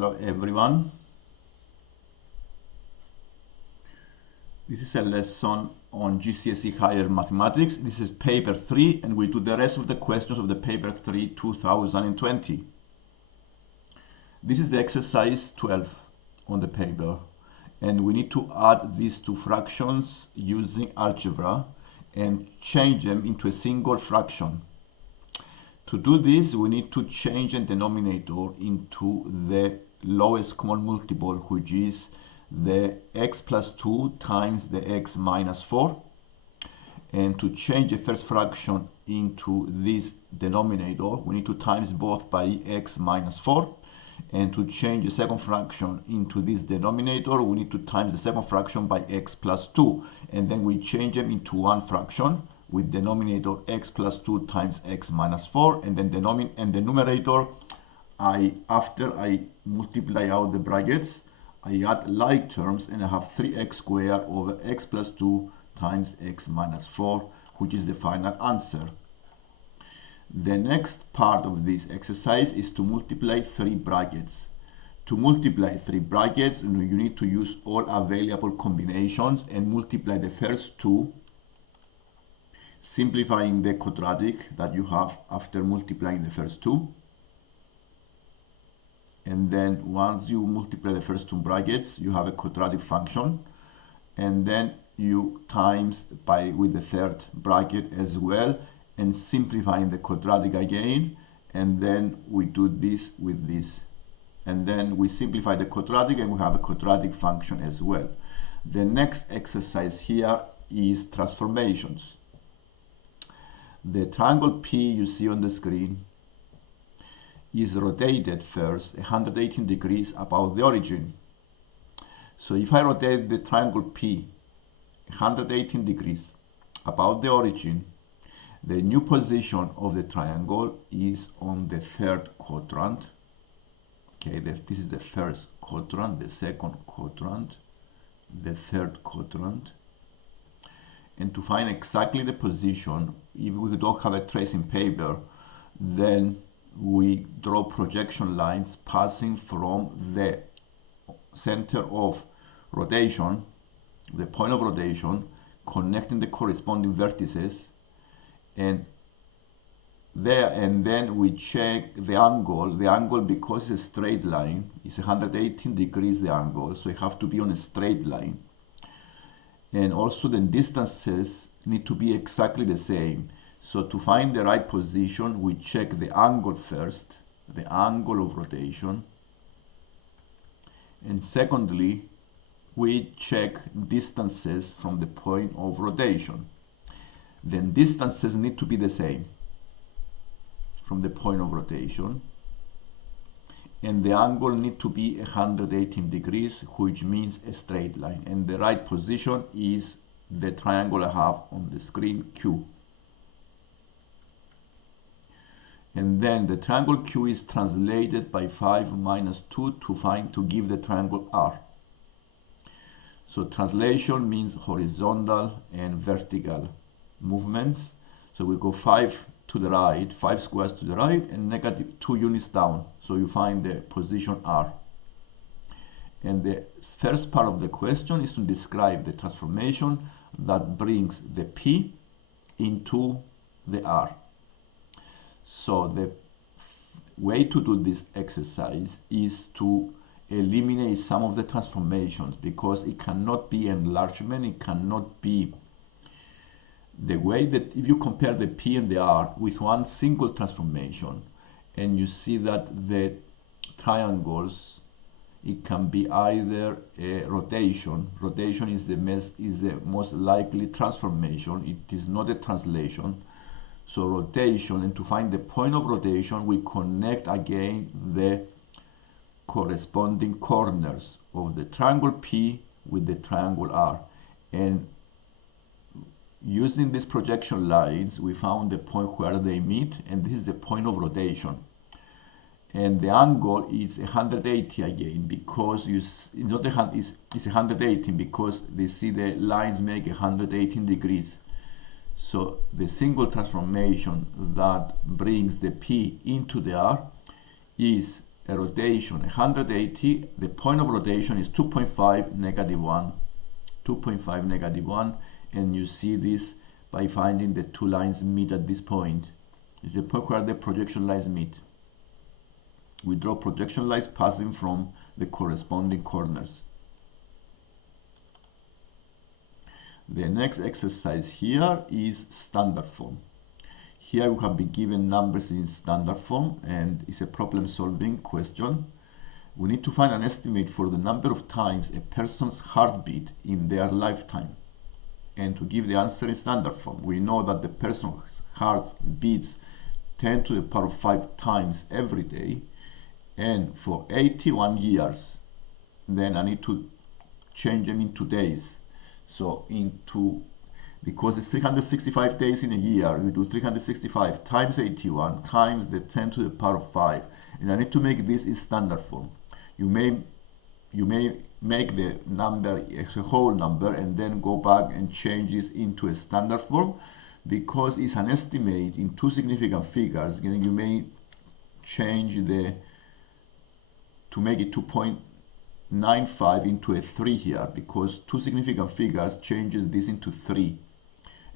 Hello everyone. This is a lesson on GCSE Higher Mathematics. This is paper 3 and we do the rest of the questions of the paper 3 2020. This is the exercise 12 on the paper and we need to add these two fractions using algebra and change them into a single fraction. To do this, we need to change the denominator into the lowest common multiple, which is the x plus 2 times the x minus 4. And to change the first fraction into this denominator, we need to times both by x minus 4. And to change the second fraction into this denominator, we need to times the second fraction by x plus 2. And then we change them into one fraction with denominator x plus 2 times x minus 4, and then the numerator, after I multiply out the brackets, I add like terms and I have 3x squared over x plus 2 times x minus 4, which is the final answer. The next part of this exercise is to multiply 3 brackets. To multiply 3 brackets, you need to use all available combinations and multiply the first two, simplifying the quadratic that you have after multiplying the first two. And then once you multiply the first two brackets, you have a quadratic function. And then you times with the third bracket as well, and simplifying the quadratic again. And then we do this with this. And then we simplify the quadratic and we have a quadratic function as well. The next exercise here is transformations. The triangle P you see on the screen is rotated first 118 degrees about the origin. So if I rotate the triangle P 118 degrees about the origin, the new position of the triangle is on the third quadrant. Okay, this is the first quadrant, the second quadrant, the third quadrant. And to find exactly the position, if we don't have a tracing paper, then we draw projection lines passing from the center of rotation, the point of rotation, connecting the corresponding vertices, and then we check the angle. The angle, because it's a straight line, is 118 degrees the angle, so it have to be on a straight line. And also the distances need to be exactly the same. So to find the right position, we check the angle first, the angle of rotation. And secondly, we check distances from the point of rotation. Then distances need to be the same from the point of rotation. And the angle need to be 118 degrees, which means a straight line. And the right position is the triangle I have on the screen, Q. And then the triangle Q is translated by 5 minus 2 to give the triangle R. So translation means horizontal and vertical movements. So we go 5 to the right, 5 squares to the right, and negative 2 units down. So you find the position R. And the first part of the question is to describe the transformation that brings the P into the R. So the way to do this exercise is to eliminate some of the transformations, because it cannot be enlargement, it cannot be the way that if you compare the P and the R with one single transformation, and you see that the triangles, it can be either a rotation. Rotation is the most likely transformation. It is not a translation. So rotation, and to find the point of rotation, we connect again the corresponding corners of the triangle P with the triangle R. And using these projection lines, we found the point where they meet, and this is the point of rotation. And the angle is 180 again, because it's 118 because they see the lines make 118 degrees. So the single transformation that brings the P into the R is a rotation 180, the point of rotation is 2.5 negative 1, 2.5 negative 1, and you see this by finding the two lines meet at this point. It's the point where the projection lines meet. We draw projection lines passing from the corresponding corners. The next exercise here is standard form. Here we have been given numbers in standard form and it's a problem solving question. We need to find an estimate for the number of times a person's heartbeat in their lifetime. And to give the answer in standard form, we know that the person's heart beats 10 to the power of 5 times every day, and for 81 years. Then I need to change them into days. So because it's 365 days in a year, we do 365 times 81 times the 10 to the power of 5. And I need to make this in standard form. You may make the number as a whole number and then go back and change this into a standard form, because it's an estimate in two significant figures. Again, you may change to make it 2.95 into a 3 here, because two significant figures changes this into 3.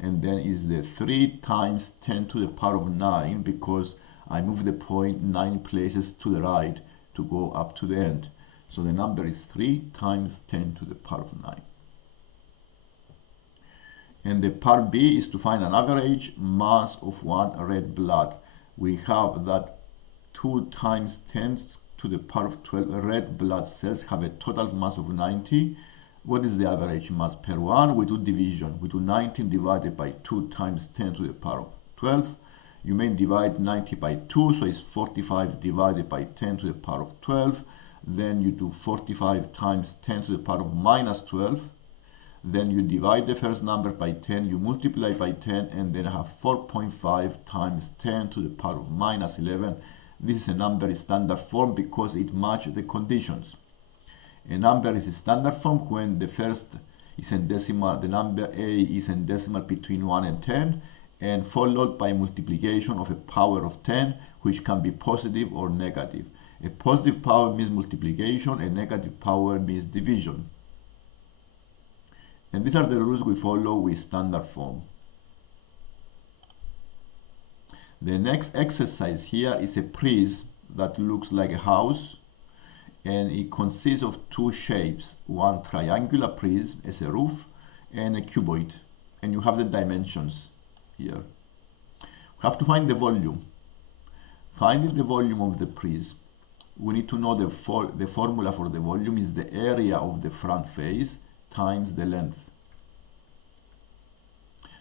And then is the 3 times 10 to the power of 9, because I move the point 9 places to the right to go up to the end. So the number is 3 times 10 to the power of 9. And the part B is to find an average mass of one red blood. We have that 2 times 10 to the power of 12 red blood cells have a total mass of 90. What is the average mass per one? We do division. We do 19 divided by 2 times 10 to the power of 12. You may divide 90 by 2, so it's 45 divided by 10 to the power of 12. Then you do 45 times 10 to the power of minus 12. Then you divide the first number by 10, you multiply by 10, and then have 4.5 times 10 to the power of minus 11. This is a number in standard form because it matches the conditions. A number is in standard form when the first is in decimal, the number A is in decimal between 1 and 10, and followed by multiplication of a power of 10, which can be positive or negative. A positive power means multiplication, a negative power means division. And these are the rules we follow with standard form. The next exercise here is a prism that looks like a house, and it consists of two shapes, one triangular prism as a roof and a cuboid, and you have the dimensions here. We have to find the volume. Finding the volume of the prism, we need to know the formula for the volume is the area of the front face times the length.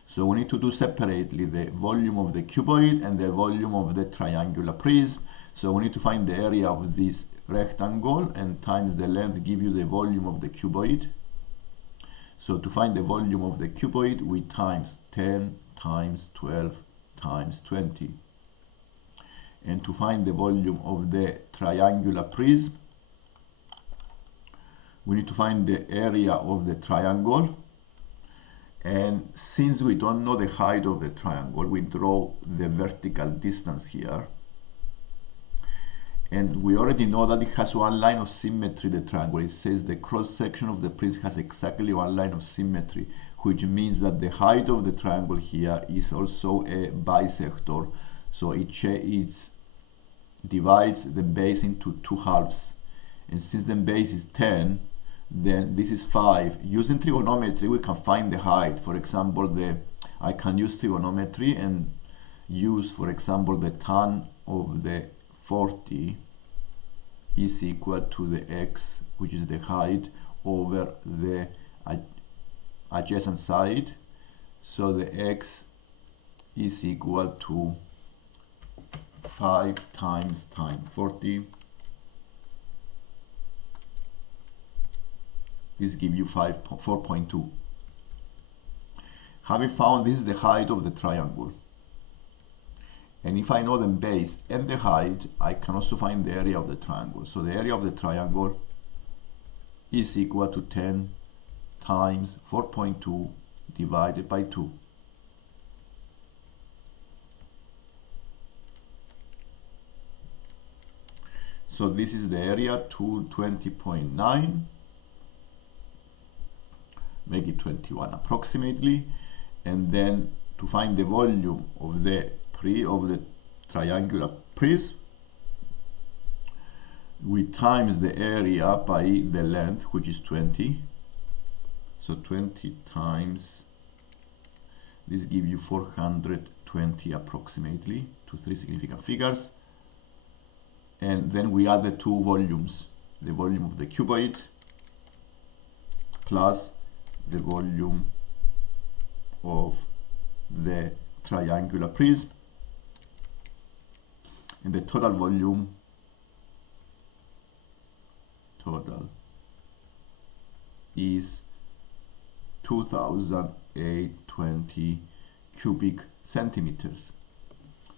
So we need to do separately the volume of the cuboid and the volume of the triangular prism. So we need to find the area of this rectangle and times the length give you the volume of the cuboid. So to find the volume of the cuboid, we times 10 times 12 times 20. And to find the volume of the triangular prism, we need to find the area of the triangle. And since we don't know the height of the triangle, we draw the vertical distance here. And we already know that it has one line of symmetry, the triangle. It says the cross section of the prism has exactly one line of symmetry, which means that the height of the triangle here is also a bisector. So it divides the base into two halves. And since the base is 10, then this is 5. Using trigonometry, we can find the height. For example, I can use trigonometry and use, for example, the tan of the 40 is equal to the x, which is the height, over the adjacent side. So the x is equal to 5 times tan 40. This gives you 4.2. Having found this is the height of the triangle, and if I know the base and the height, I can also find the area of the triangle. So the area of the triangle is equal to 10 times 4.2 divided by 2. So this is the area, 220.9, make it 21 approximately, and then to find the volume of the triangular prism, we times the area by the length, which is 20. So 20 times, this gives you 420 approximately, to 3 significant figures. And then we add the two volumes, the volume of the cuboid plus the volume of the triangular prism, and the total volume is 2,820 cubic centimeters.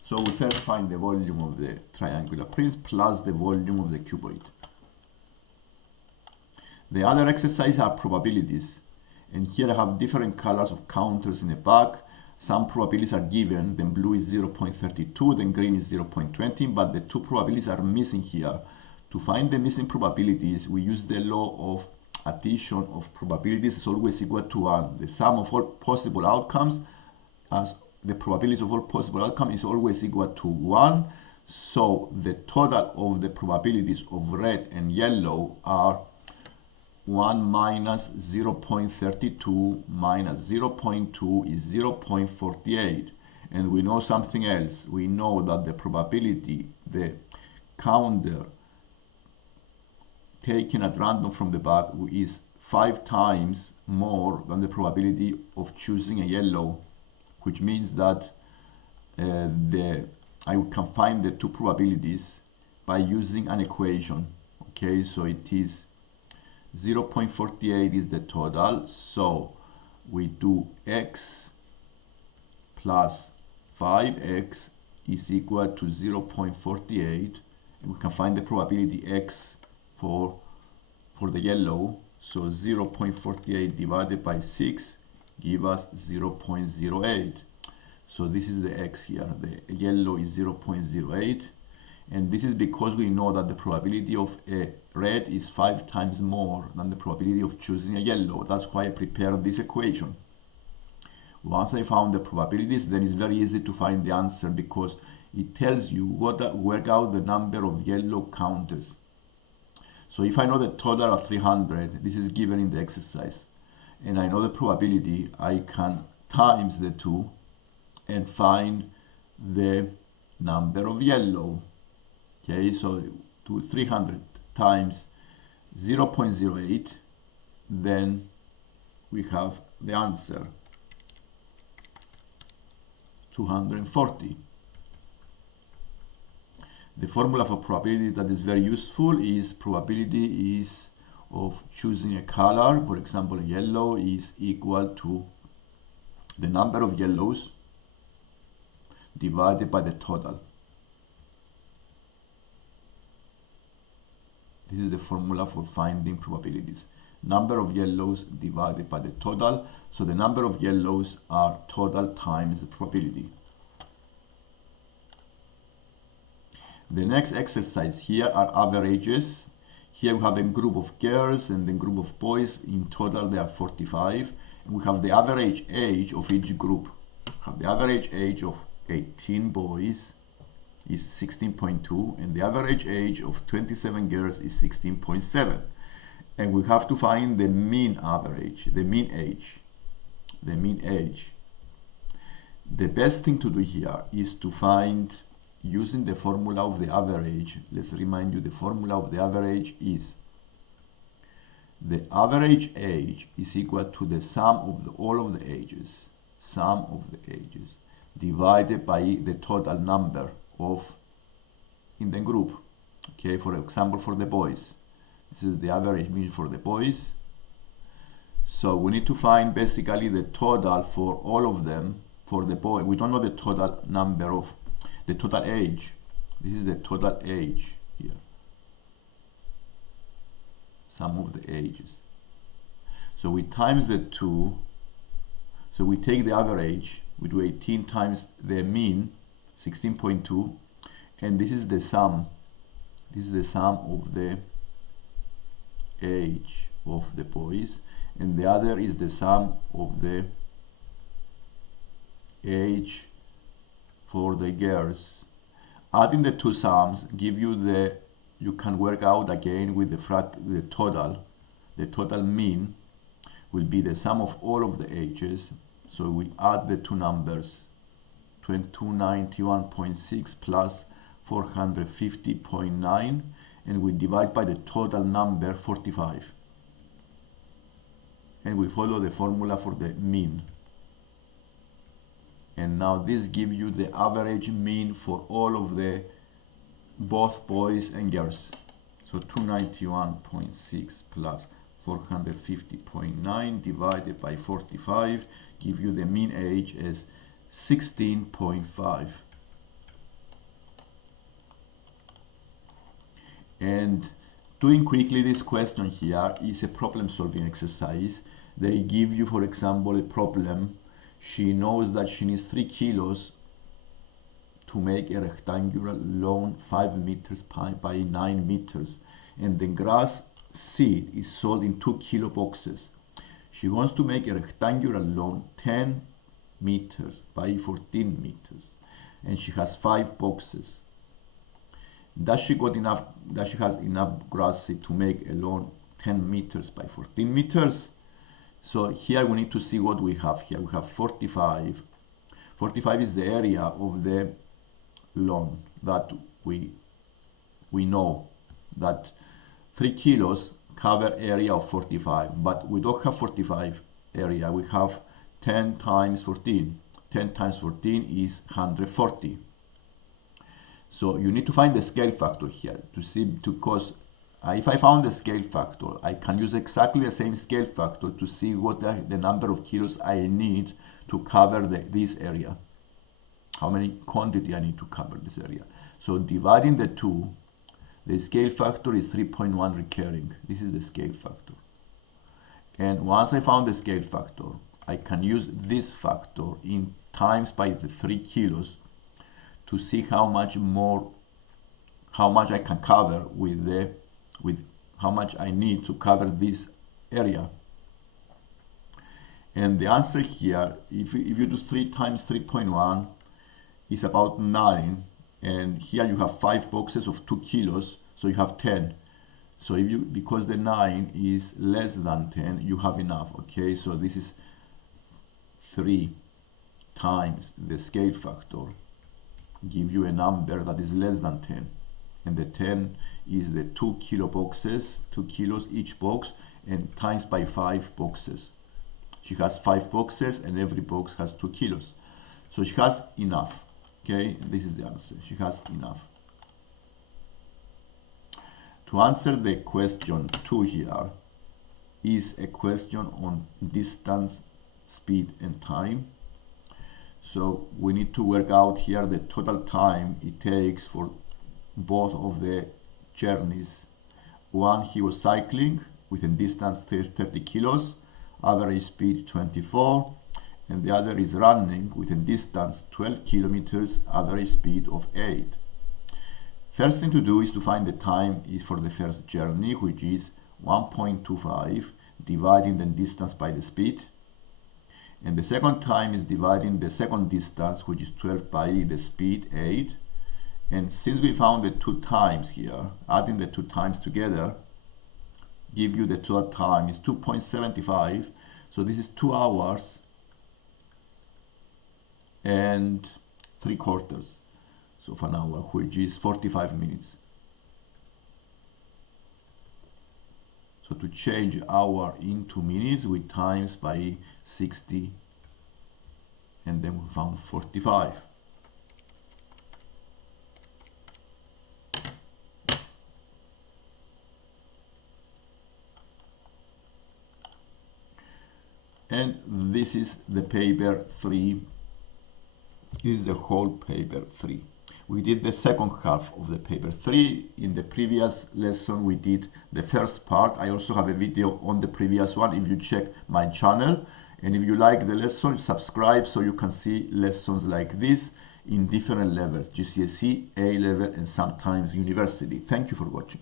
So we first find the volume of the triangular prism plus the volume of the cuboid. The other exercises are probabilities, and here I have different colors of counters in the back. Some probabilities are given, then blue is 0.32, then green is 0.20, but the two probabilities are missing here. To find the missing probabilities, we use the law of addition of probabilities is always equal to 1. The sum of all possible outcomes, as the probabilities of all possible outcomes, is always equal to 1. So the total of the probabilities of red and yellow are 1 minus 0.32 minus 0.2 is 0.48. And we know something else. We know that the probability, the counter taken at random from the back, is 5 times more than the probability of choosing a yellow, which means that I can find the two probabilities by using an equation. Okay, so it is 0.48 is the total, so we do x plus 5x is equal to 0.48, and we can find the probability x for the yellow. So 0.48 divided by 6 give us 0.08. So this is the x here. The yellow is 0.08, and this is because we know that the probability of a red is 5 times more than the probability of choosing a yellow. That's why I prepared this equation. Once I found the probabilities, then it's very easy to find the answer, because it tells you work out the number of yellow counters. So if I know the total of 300, this is given in the exercise, and I know the probability, I can times the two and find the number of yellow. Okay, so to 300 times 0.08, then we have the answer, 240. The formula for probability that is very useful is probability is of choosing a color. For example, yellow is equal to the number of yellows divided by the total. This is the formula for finding probabilities. Number of yellows divided by the total. So the number of yellows are total times the probability. The next exercise here are averages. Here we have a group of girls and a group of boys. In total there are 45. And we have the average age of each group. We have the average age of 18 boys is 16.2, and the average age of 27 girls is 16.7. And we have to find the mean average, the mean age. The best thing to do here is to find, using the formula of the average. Let's remind you, the formula of the average is the average age is equal to the sum of all of the ages, divided by the total number of in the group. Okay, for example, for the boys, this is the average mean for the boys. So we need to find basically the total for all of them. For the boy, we don't know the total number of the total age. This is the total age here, sum of the ages. So we times the two. So we take the average, we do 18 times the mean, 16.2, and this is the sum This is the sum of the age of the boys, and the other is the sum of the age for the girls. Adding the two sums give you you can work out again with the total mean will be the sum of all of the ages. So we add the two numbers, 291.6 plus 450.9, and we divide by the total number, 45. And we follow the formula for the mean. And now this gives you the average mean for all of both boys and girls. So 291.6 plus 450.9 divided by 45 give you the mean age as 16.5. And doing quickly this question here is a problem solving exercise. They give you, for example, a problem. She knows that she needs 3 kilos to make a rectangular lawn 5 meters by 9 meters, and the grass seed is sold in 2 kilo boxes. She wants to make a rectangular lawn 10 meters by 14 meters, and she has 5 boxes. Does she has enough grass seed to make a lawn 10 meters by 14 meters? So here we need to see what we have here. We have 45. 45 is the area of the lawn that we know that 3 kilos cover area of 45, but we don't have 45 area. We have 10 times 14. 10 times 14 is 140. So you need to find the scale factor here because if I found the scale factor, I can use exactly the same scale factor to see what the number of kilos I need to cover this area. How many quantity I need to cover this area. So dividing the two, the scale factor is 3.1 recurring. This is the scale factor. And once I found the scale factor, I can use this factor in times by the 3 kilos to see how much I can cover with how much I need to cover this area. And the answer here, if you do 3 times 3.1, is about 9. And here you have 5 boxes of 2 kilos, so you have 10. So because the 9 is less than 10, you have enough. Okay, so this is 3 times the scale factor, give you a number that is less than 10. And the 10 is the 2 kilo boxes, 2 kilos each box, and times by 5 boxes. She has 5 boxes and every box has 2 kilos. So she has enough. Okay, this is the answer. She has enough. To answer the question 2 here is a question on distance, speed, and time. So we need to work out here the total time it takes for both of the journeys. One, he was cycling with a distance 30 kilos, average speed 24, and the other is running with a distance 12 kilometers, average speed of 8. First thing to do is to find the time is for the first journey, which is 1.25, dividing the distance by the speed. And the second time is dividing the second distance, which is 12 by the speed, 8. And since we found the 2 times here, adding the 2 times together give you the total time is 2.75. So this is 2 hours and 3/4 of an hour, which is 45 minutes. So to change hour into minutes, we times by 60, and then we found 45. And this is the paper 3. This is the whole paper 3. We did the second half of the paper 3. In the previous lesson we did the first part. I also have a video on the previous one if you check my channel. And if you like the lesson, subscribe so you can see lessons like this. in different levels, GCSE, A level, and sometimes university. Thank you for watching.